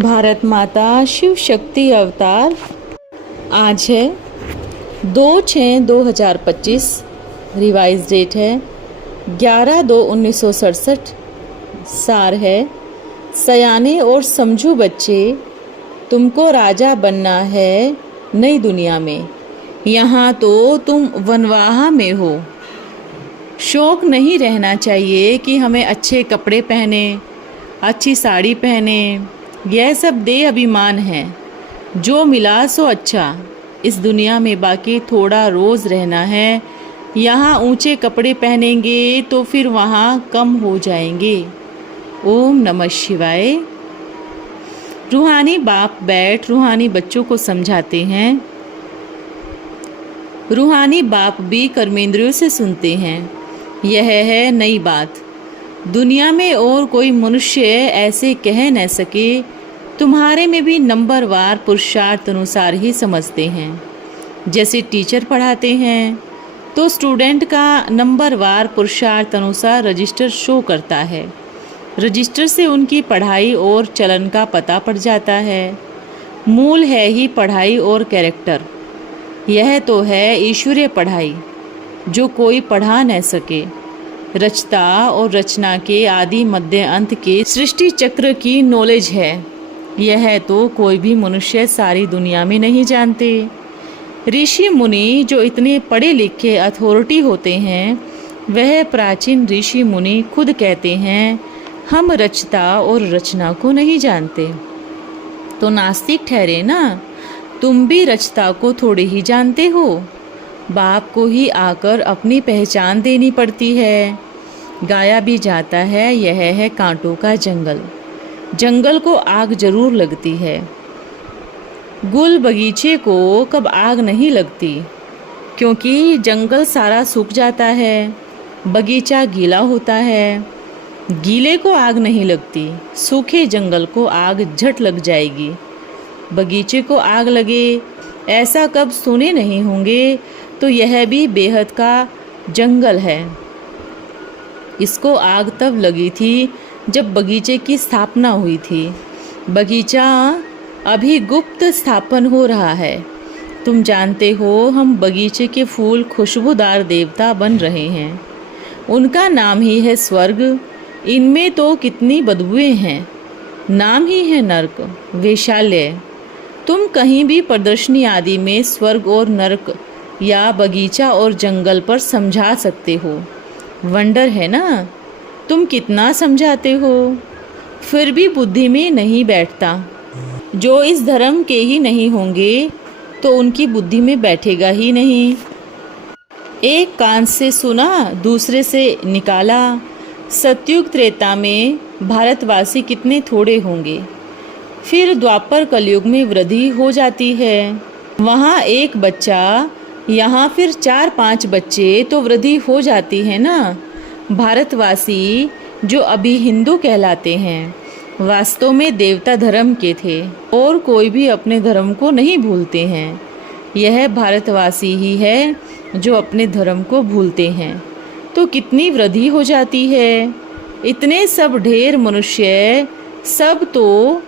भारत माता शिव शक्ति अवतार। आज है 2/6/2025। रिवाइज डेट है 11/2/1967। सार है, सयाने और समझू बच्चे, तुमको राजा बनना है नई दुनिया में। यहाँ तो तुम वनवाह में हो। शौक नहीं रहना चाहिए कि हमें अच्छे कपड़े पहने, अच्छी साड़ी पहने। यह सब दे अभिमान है। जो मिला सो अच्छा इस दुनिया में, बाकी थोड़ा रोज़ रहना है। यहाँ ऊंचे कपड़े पहनेंगे तो फिर वहाँ कम हो जाएंगे। ओम नमः शिवाय। रूहानी बाप बैठ रूहानी बच्चों को समझाते हैं। रूहानी बाप भी कर्मेंद्रियों से सुनते हैं। यह है नई बात। दुनिया में और कोई मनुष्य ऐसे कह न सके। तुम्हारे में भी नंबरवार पुरुषार्थ अनुसार ही समझते हैं। जैसे टीचर पढ़ाते हैं तो स्टूडेंट का नंबरवार पुरुषार्थ अनुसार रजिस्टर शो करता है। रजिस्टर से उनकी पढ़ाई और चलन का पता पड़ जाता है। मूल है ही पढ़ाई और कैरेक्टर। यह तो है ईश्वरीय पढ़ाई जो कोई पढ़ा न सके। रचता और रचना के आदि मध्य अंत के सृष्टि चक्र की नॉलेज है। यह तो कोई भी मनुष्य सारी दुनिया में नहीं जानते। ऋषि मुनि जो इतने पढ़े लिखे अथॉरिटी होते हैं, वह प्राचीन ऋषि मुनि खुद कहते हैं हम रचता और रचना को नहीं जानते। तो नास्तिक ठहरे ना। तुम भी रचता को थोड़े ही जानते हो। बाप को ही आकर अपनी पहचान देनी पड़ती है। गाया भी जाता है यह है कांटों का जंगल। जंगल को आग जरूर लगती है। गुल बगीचे को कब आग नहीं लगती, क्योंकि जंगल सारा सूख जाता है। बगीचा गीला होता है। गीले को आग नहीं लगती। सूखे जंगल को आग झट लग जाएगी। बगीचे को आग लगे ऐसा कब सुने नहीं होंगे। तो यह भी बेहद का जंगल है। इसको आग तब लगी थी जब बगीचे की स्थापना हुई थी। बगीचा अभी गुप्त स्थापन हो रहा है। तुम जानते हो हम बगीचे के फूल खुशबूदार देवता बन रहे हैं। उनका नाम ही है स्वर्ग। इनमें तो कितनी बदबुएं हैं। नाम ही है नरक, वेश्यालय। तुम कहीं भी प्रदर्शनी आदि में स्वर्ग और नरक या बगीचा और जंगल पर समझा सकते हो। वंडर है ना। तुम कितना समझाते हो, फिर भी बुद्धि में नहीं बैठता। जो इस धर्म के ही नहीं होंगे तो उनकी बुद्धि में बैठेगा ही नहीं। एक कान से सुना दूसरे से निकाला। सतयुग त्रेता में भारतवासी कितने थोड़े होंगे। फिर द्वापर कलयुग में वृद्धि हो जाती है। वहाँ एक बच्चा, यहाँ फिर 4-5 बच्चे, तो वृद्धि हो जाती है ना। भारतवासी जो अभी हिंदू कहलाते हैं, वास्तव में देवता धर्म के थे और कोई भी अपने धर्म को नहीं भूलते हैं। यह भारतवासी ही है जो अपने धर्म को भूलते हैं। तो कितनी वृद्धि हो जाती है। इतने सब ढेर मनुष्य सब तो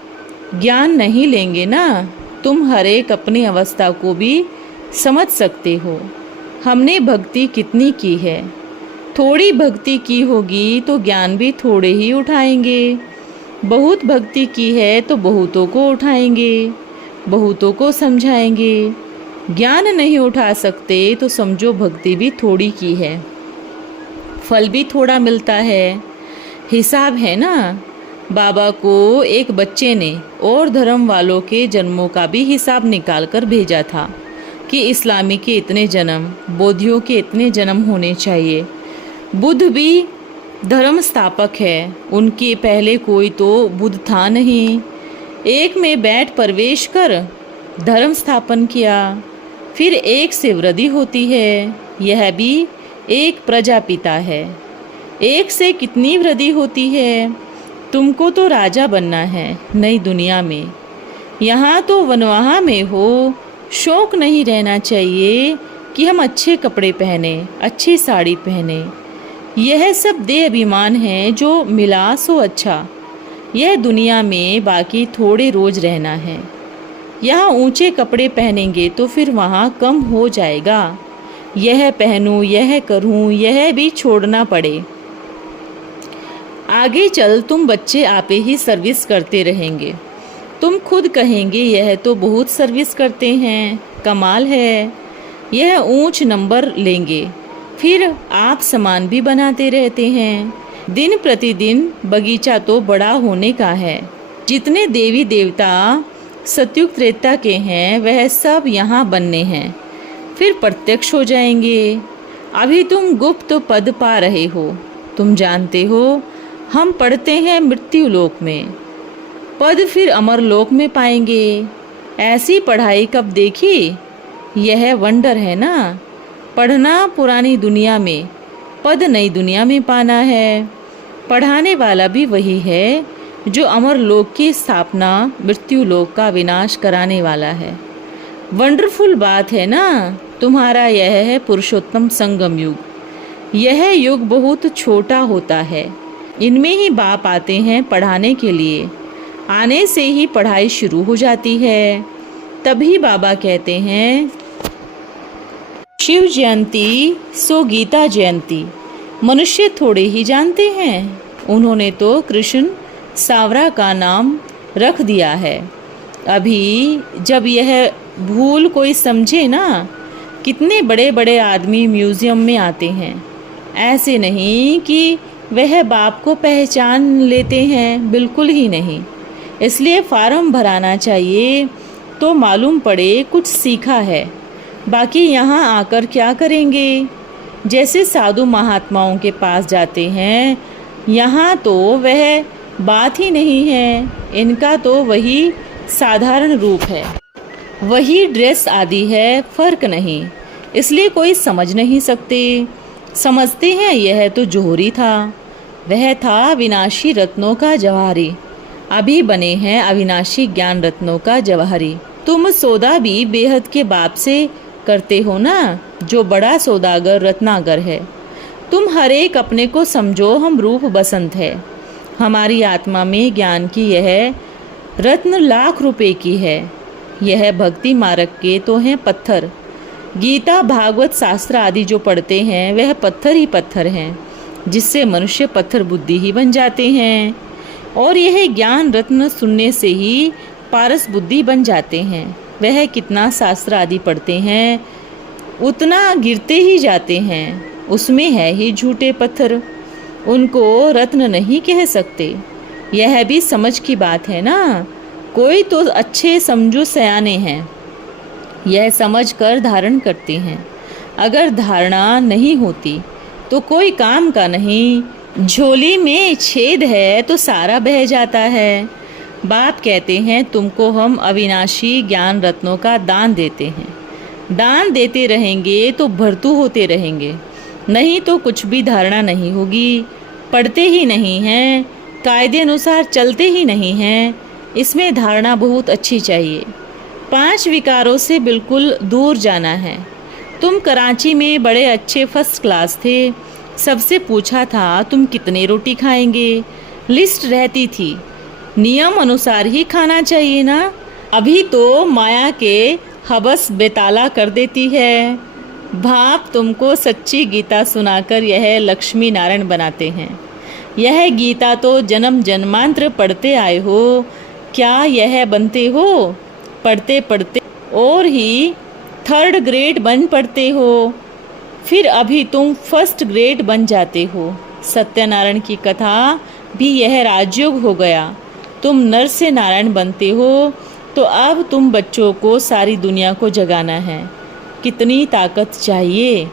ज्ञान नहीं लेंगे ना। तुम हर एक अपनी अवस्था को भी समझ सकते हो। हमने भक्ति कितनी की है। थोड़ी भक्ति की होगी तो ज्ञान भी थोड़े ही उठाएंगे। बहुत भक्ति की है तो बहुतों को उठाएंगे, बहुतों को समझाएंगे। ज्ञान नहीं उठा सकते तो समझो भक्ति भी थोड़ी की है। फल भी थोड़ा मिलता है। हिसाब है ना। बाबा को एक बच्चे ने और धर्म वालों के जन्मों का भी हिसाब निकाल कर भेजा था कि इस्लामी के इतने जन्म, बौद्धियों के इतने जन्म होने चाहिए। बुद्ध भी धर्म स्थापक है। उनके पहले कोई तो बुद्ध था नहीं। एक में बैठ प्रवेश कर धर्म स्थापन किया। फिर एक से वृद्धि होती है। यह भी एक प्रजापिता है। एक से कितनी वृद्धि होती है। तुमको तो राजा बनना है नई दुनिया में। यहाँ तो वनवाह में हो। शौक नहीं रहना चाहिए कि हम अच्छे कपड़े पहने, अच्छी साड़ी पहने। यह सब दे अभिमान है। जो मिला सो अच्छा यह दुनिया में बाकी थोड़े रोज रहना है। यहाँ ऊंचे कपड़े पहनेंगे तो फिर वहाँ कम हो जाएगा। यह पहनूं, यह करूं, यह भी छोड़ना पड़े। आगे चल तुम बच्चे आपे ही सर्विस करते रहेंगे। तुम खुद कहेंगे यह तो बहुत सर्विस करते हैं, कमाल है। यह ऊंच नंबर लेंगे, फिर आप सामान भी बनाते रहते हैं। दिन प्रतिदिन बगीचा तो बड़ा होने का है। जितने देवी देवता सतयुग त्रेता के हैं वह सब यहाँ बनने हैं, फिर प्रत्यक्ष हो जाएंगे। अभी तुम गुप्त पद पा रहे हो। तुम जानते हो हम पढ़ते हैं मृत्यु लोक में, पद फिर अमर लोक में पाएंगे। ऐसी पढ़ाई कब देखी? यह वंडर है ना। पढ़ना पुरानी दुनिया में, पद नई दुनिया में पाना है। पढ़ाने वाला भी वही है जो अमर लोक की स्थापना, मृत्यु लोक का विनाश कराने वाला है। वंडरफुल बात है ना। तुम्हारा यह है पुरुषोत्तम संगम युग। यह युग बहुत छोटा होता है। इनमें ही बाप आते हैं पढ़ाने के लिए। आने से ही पढ़ाई शुरू हो जाती है। तभी बाबा कहते हैं, शिव जयंती सो गीता जयंती। मनुष्य थोड़े ही जानते हैं। उन्होंने तो कृष्ण सावरा का नाम रख दिया है। अभी जब यह भूल कोई समझे ना, कितने बड़े बड़े आदमी म्यूजियम में आते हैं। ऐसे नहीं कि वह बाप को पहचान लेते हैं, बिल्कुल ही नहीं। इसलिए फार्म भराना चाहिए तो मालूम पड़े कुछ सीखा है। बाकी यहाँ आकर क्या करेंगे? जैसे साधु महात्माओं के पास जाते हैं, यहाँ तो वह बात ही नहीं है। इनका तो वही साधारण रूप है, वही ड्रेस आदि है, फर्क नहीं। इसलिए कोई समझ नहीं सकते। समझते हैं यह तो जोहरी था, वह था विनाशी रत्नों का जवाहरी। अभी बने हैं अविनाशी ज्ञान रत्नों का जवाहरी। तुम सौदा भी बेहद के बाप से करते हो ना, जो बड़ा सौदागर रत्नागर है। तुम हर एक अपने को समझो हम रूप बसंत है। हमारी आत्मा में ज्ञान की यह रत्न लाख रुपए की है। यह भक्ति मार्ग के तो हैं पत्थर। गीता भागवत शास्त्र आदि जो पढ़ते हैं वह पत्थर ही पत्थर हैं, जिससे मनुष्य पत्थर बुद्धि ही बन जाते हैं। और यह ज्ञान रत्न सुनने से ही पारस बुद्धि बन जाते हैं। वह कितना शास्त्र आदि पढ़ते हैं उतना गिरते ही जाते हैं। उसमें है ही झूठे पत्थर, उनको रत्न नहीं कह सकते। यह भी समझ की बात है ना। कोई तो अच्छे समझो सयाने हैं, यह समझ कर धारण करते हैं। अगर धारणा नहीं होती तो कोई काम का नहीं। झोली में छेद है तो सारा बह जाता है। बाप कहते हैं तुमको हम अविनाशी ज्ञान रत्नों का दान देते हैं। दान देते रहेंगे तो भरतू होते रहेंगे, नहीं तो कुछ भी धारणा नहीं होगी। पढ़ते ही नहीं हैं, कायदे अनुसार चलते ही नहीं हैं। इसमें धारणा बहुत अच्छी चाहिए। 5 विकारों से बिल्कुल दूर जाना है। तुम कराची में बड़े अच्छे फर्स्ट क्लास थे। सबसे पूछा था तुम कितने रोटी खाएंगे, लिस्ट रहती थी। नियम अनुसार ही खाना चाहिए ना। अभी तो माया के हबस बेताला कर देती है। भाप तुमको सच्ची गीता सुनाकर यह लक्ष्मी नारायण बनाते हैं। यह गीता तो जन्म जन्मांतर पढ़ते आए हो। क्या यह बनते हो? पढ़ते पढ़ते और ही 3rd ग्रेड बन पढ़ते हो, फिर अभी तुम 1st ग्रेड बन जाते हो। सत्यनारायण की कथा भी यह राजयोग हो गया। तुम नर से नारायण बनते हो, तो अब तुम बच्चों को सारी दुनिया को जगाना है। कितनी ताकत चाहिए।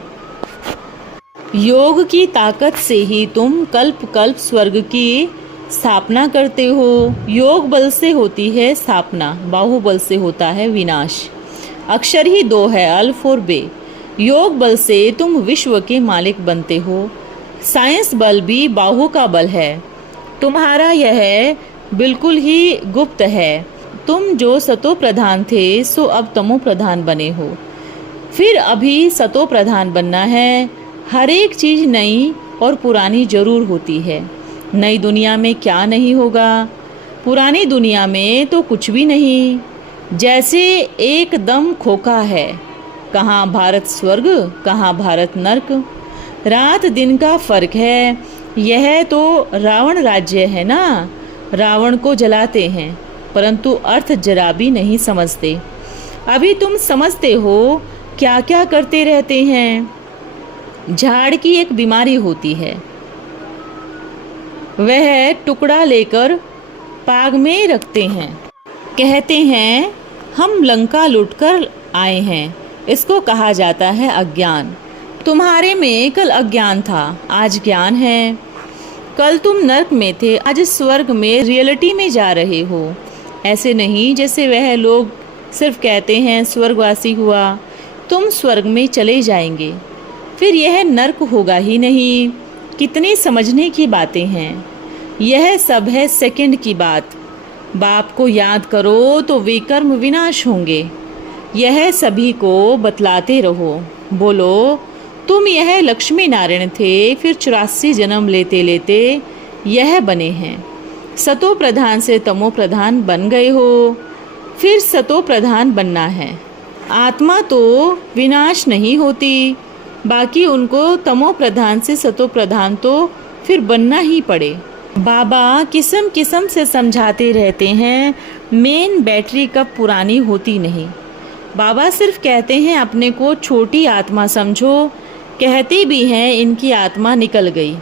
योग की ताकत से ही तुम कल्प कल्प स्वर्ग की स्थापना करते हो। योग बल से होती है स्थापना, बाहुबल से होता है विनाश। अक्षर ही 2 है, अल्फ और बे। योग बल से तुम विश्व के मालिक बनते हो। साइंस बल भी बाहु का बल है। तुम्हारा यह बिल्कुल ही गुप्त है। तुम जो सतो प्रधान थे सो अब तमो प्रधान बने हो। फिर अभी सतो प्रधान बनना है। हर एक चीज़ नई और पुरानी जरूर होती है। नई दुनिया में क्या नहीं होगा। पुरानी दुनिया में तो कुछ भी नहीं, जैसे एकदम खोखा है। कहाँ भारत स्वर्ग, कहाँ भारत नर्क, रात दिन का फर्क है। यह तो रावण राज्य है ना। रावण को जलाते हैं परंतु अर्थ जरा भी नहीं समझते। अभी तुम समझते हो क्या क्या करते रहते हैं। झाड़ की एक बीमारी होती है, वह टुकड़ा लेकर पाग में रखते हैं। कहते हैं हम लंका लूटकर आए हैं। इसको कहा जाता है अज्ञान। तुम्हारे में कल अज्ञान था, आज ज्ञान है। कल तुम नर्क में थे, आज स्वर्ग में रियलिटी में जा रहे हो। ऐसे नहीं जैसे वह लोग सिर्फ कहते हैं स्वर्गवासी हुआ। तुम स्वर्ग में चले जाएंगे, फिर यह नर्क होगा ही नहीं। कितनी समझने की बातें हैं। यह सब है सेकंड की बात। बाप को याद करो तो विकर्म विनाश होंगे। यह सभी को बतलाते रहो। बोलो तुम यह लक्ष्मी नारायण थे, फिर 84 जन्म लेते लेते यह बने हैं। सतो प्रधान से तमो प्रधान बन गए हो, फिर सतो प्रधान बनना है। आत्मा तो विनाश नहीं होती, बाकी उनको तमो प्रधान से सतो प्रधान तो फिर बनना ही पड़े। बाबा किस्म किस्म से समझाते रहते हैं मेन बैटरी कब पुरानी होती नहीं। बाबा सिर्फ कहते हैं अपने को छोटी आत्मा समझो, कहते भी हैं इनकी आत्मा निकल गई।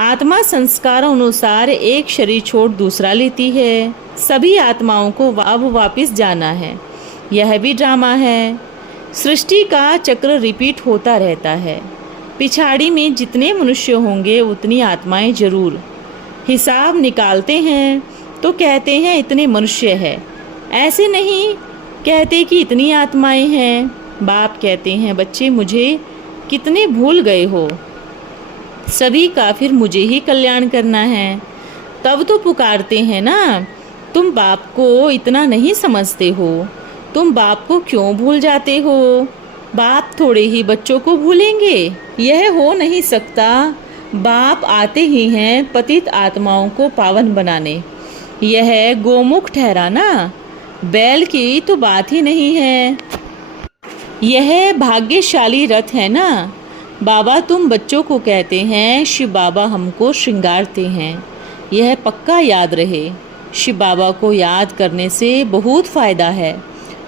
आत्मा संस्कारों अनुसार एक शरीर छोड़ दूसरा लेती है। सभी आत्माओं को अब वापस जाना है। यह भी ड्रामा है। सृष्टि का चक्र रिपीट होता रहता है। पिछाड़ी में जितने मनुष्य होंगे उतनी आत्माएं जरूर। हिसाब निकालते हैं तो कहते हैं इतने मनुष्य है, ऐसे नहीं कहते कि इतनी आत्माएं हैं। बाप कहते हैं बच्चे मुझे कितने भूल गए हो, सभी का फिर मुझे ही कल्याण करना है। तब तो पुकारते हैं ना। तुम बाप को इतना नहीं समझते हो, तुम बाप को क्यों भूल जाते हो। बाप थोड़े ही बच्चों को भूलेंगे, यह हो नहीं सकता। बाप आते ही हैं पतित आत्माओं को पावन बनाने। यह गोमुख ठहरा ना, बैल की तो बात ही नहीं है। यह भाग्यशाली रथ है ना। बाबा तुम बच्चों को कहते हैं शिव बाबा हमको श्रृंगारते हैं। यह पक्का याद रहे। शिव बाबा को याद करने से बहुत फ़ायदा है।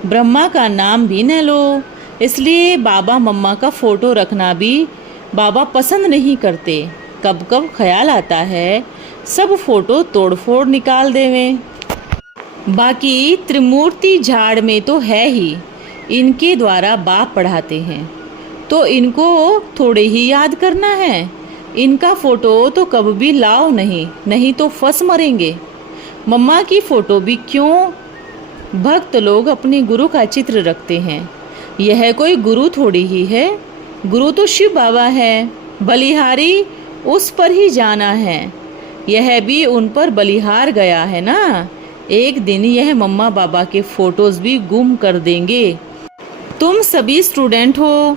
ब्रह्मा का नाम भी न लो। इसलिए बाबा मम्मा का फ़ोटो रखना भी बाबा पसंद नहीं करते। कब कब ख्याल आता है सब फ़ोटो तोड़ फोड़ निकाल देवें। बाकी त्रिमूर्ति झाड़ में तो है ही, इनके द्वारा बाप पढ़ाते हैं तो इनको थोड़े ही याद करना है। इनका फ़ोटो तो कभी भी लाओ नहीं, नहीं तो फंस मरेंगे। मम्मा की फ़ोटो भी क्यों। भक्त लोग अपने गुरु का चित्र रखते हैं। यह कोई गुरु थोड़ी ही है। गुरु तो शिव बाबा है, बलिहारी उस पर ही जाना है। यह भी उन पर बलिहार गया है ना। एक दिन यह मम्मा बाबा के फ़ोटोज़ भी गुम कर देंगे। तुम सभी स्टूडेंट हो।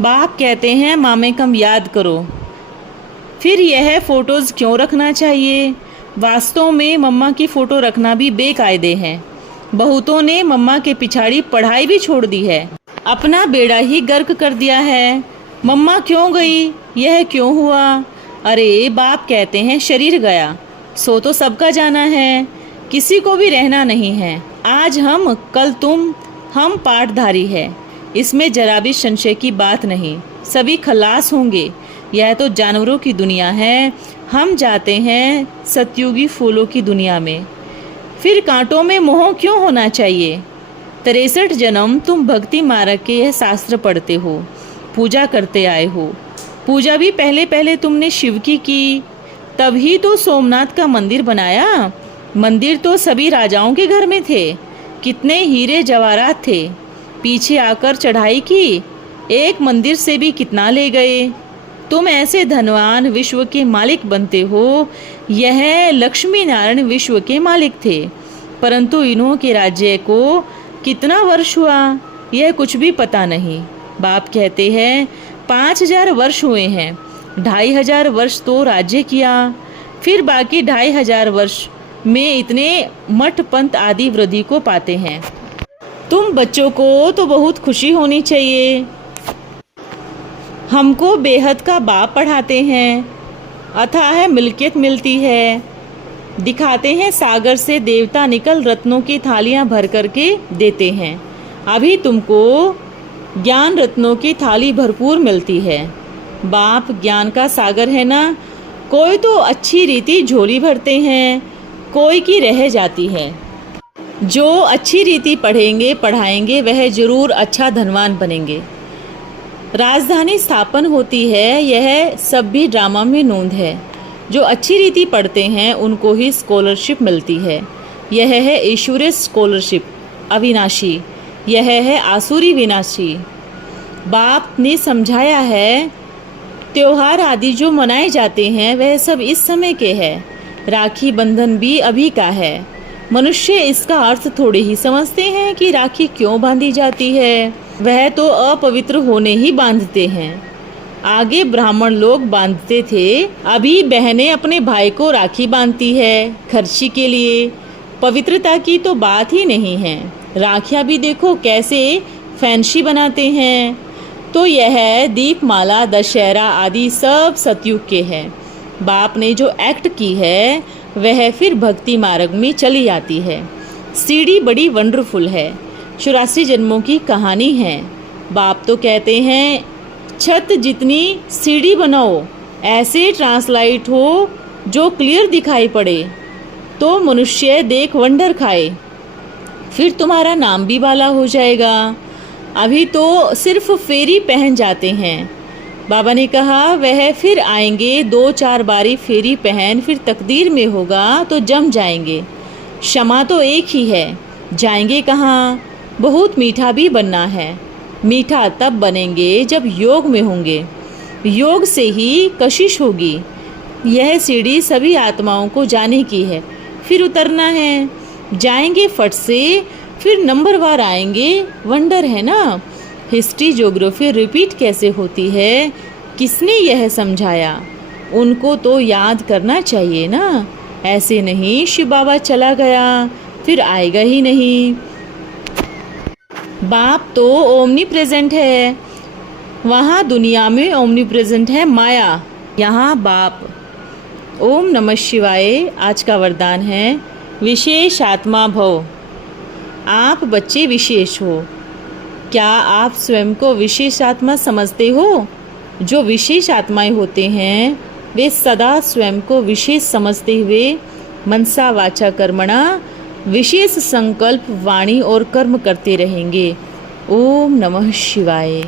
बाप कहते हैं मामे कम याद करो। फिर यह फ़ोटोज़ क्यों रखना चाहिए। वास्तव में मम्मा की फ़ोटो रखना भी बेकायदे है। बहुतों ने मम्मा के पिछाड़ी पढ़ाई भी छोड़ दी है, अपना बेड़ा ही गर्क कर दिया है। मम्मा क्यों गई, यह क्यों हुआ। अरे बाप कहते हैं शरीर गया सो तो सबका जाना है, किसी को भी रहना नहीं है। आज हम कल तुम, हम पाठधारी है, इसमें जरा भी संशय की बात नहीं। सभी खलास होंगे। यह तो जानवरों की दुनिया है। हम जाते हैं सतयुगी फूलों की दुनिया में। फिर कांटों में मोह क्यों होना चाहिए। 63 जन्म तुम भक्ति मार्ग के यह शास्त्र पढ़ते हो, पूजा करते आए हो। पूजा भी पहले पहले तुमने शिव की, तभी तो सोमनाथ का मंदिर बनाया। मंदिर तो सभी राजाओं के घर में थे। कितने हीरे जवाहरात थे। पीछे आकर चढ़ाई की, एक मंदिर से भी कितना ले गए। तुम ऐसे धनवान विश्व के मालिक बनते हो। यह लक्ष्मी नारायण विश्व के मालिक थे, परंतु इन्हों के राज्य को कितना वर्ष हुआ यह कुछ भी पता नहीं। बाप कहते हैं 5000 वर्ष हुए हैं। 2500 वर्ष तो राज्य किया, फिर बाकी 2500 वर्ष में इतने मठ पंथ आदि वृद्धि को पाते हैं। तुम बच्चों को तो बहुत खुशी होनी चाहिए। हमको बेहद का बाप पढ़ाते हैं, अथाह मिल्कियत मिलती है। दिखाते हैं सागर से देवता निकल रत्नों की थालियां भर करके देते हैं। अभी तुमको ज्ञान रत्नों की थाली भरपूर मिलती है। बाप ज्ञान का सागर है ना। कोई तो अच्छी रीति झोली भरते हैं, कोई की रह जाती है। जो अच्छी रीति पढ़ेंगे पढ़ाएंगे वह जरूर अच्छा धनवान बनेंगे। राजधानी स्थापन होती है, यह सब भी ड्रामा में नोंद है। जो अच्छी रीति पढ़ते हैं उनको ही स्कॉलरशिप मिलती है। यह है ईश्वरीय स्कॉलरशिप अविनाशी, यह है आसुरी विनाशी। बाप ने समझाया है त्योहार आदि जो मनाए जाते हैं वह सब इस समय के हैं। राखी बंधन भी अभी का है। मनुष्य इसका अर्थ थोड़े ही समझते हैं कि राखी क्यों बांधी जाती है। वह तो अपवित्र होने ही बांधते हैं। आगे ब्राह्मण लोग बांधते थे, अभी बहनें अपने भाई को राखी बांधती है खर्ची के लिए। पवित्रता की तो बात ही नहीं है। राखियाँ भी देखो कैसे फैंसी बनाते हैं। तो यह दीपमाला दशहरा आदि सब सतयुग के हैं। बाप ने जो एक्ट की है वह फिर भक्ति मार्ग में चली आती है। सीढ़ी बड़ी वंडरफुल है, 84 जन्मों की कहानी है। बाप तो कहते हैं छत जितनी सीढ़ी बनाओ, ऐसे ट्रांसलाइट हो जो क्लियर दिखाई पड़े, तो मनुष्य देख वंडर खाए। फिर तुम्हारा नाम भी वाला हो जाएगा। अभी तो सिर्फ फेरी पहन जाते हैं। बाबा ने कहा वह फिर आएंगे 2-4 बारी फेरी पहन, फिर तकदीर में होगा तो जम जाएंगे। क्षमा तो एक ही है, जाएंगे कहाँ। बहुत मीठा भी बनना है। मीठा तब बनेंगे जब योग में होंगे। योग से ही कशिश होगी। यह सीढ़ी सभी आत्माओं को जाने की है, फिर उतरना है। जाएंगे फट से, फिर नंबरवार आएंगे। वंडर है ना। हिस्ट्री ज्योग्राफी रिपीट कैसे होती है, किसने यह समझाया। उनको तो याद करना चाहिए ना। ऐसे नहीं शिव बाबा चला गया फिर आएगा ही नहीं। बाप तो ओमनी प्रेजेंट है। वहाँ दुनिया में ओमनी प्रेजेंट है माया, यहाँ बाप। ओम नमः शिवाय आज का वरदान है विशेष आत्मा भव। आप बच्चे विशेष हो। क्या आप स्वयं को विशेष आत्मा समझते हो? जो विशेष आत्माएं होते हैं वे सदा स्वयं को विशेष समझते हुए मनसा वाचा कर्मणा विशेष संकल्प वाणी और कर्म करते रहेंगे। ओम नमः शिवाय।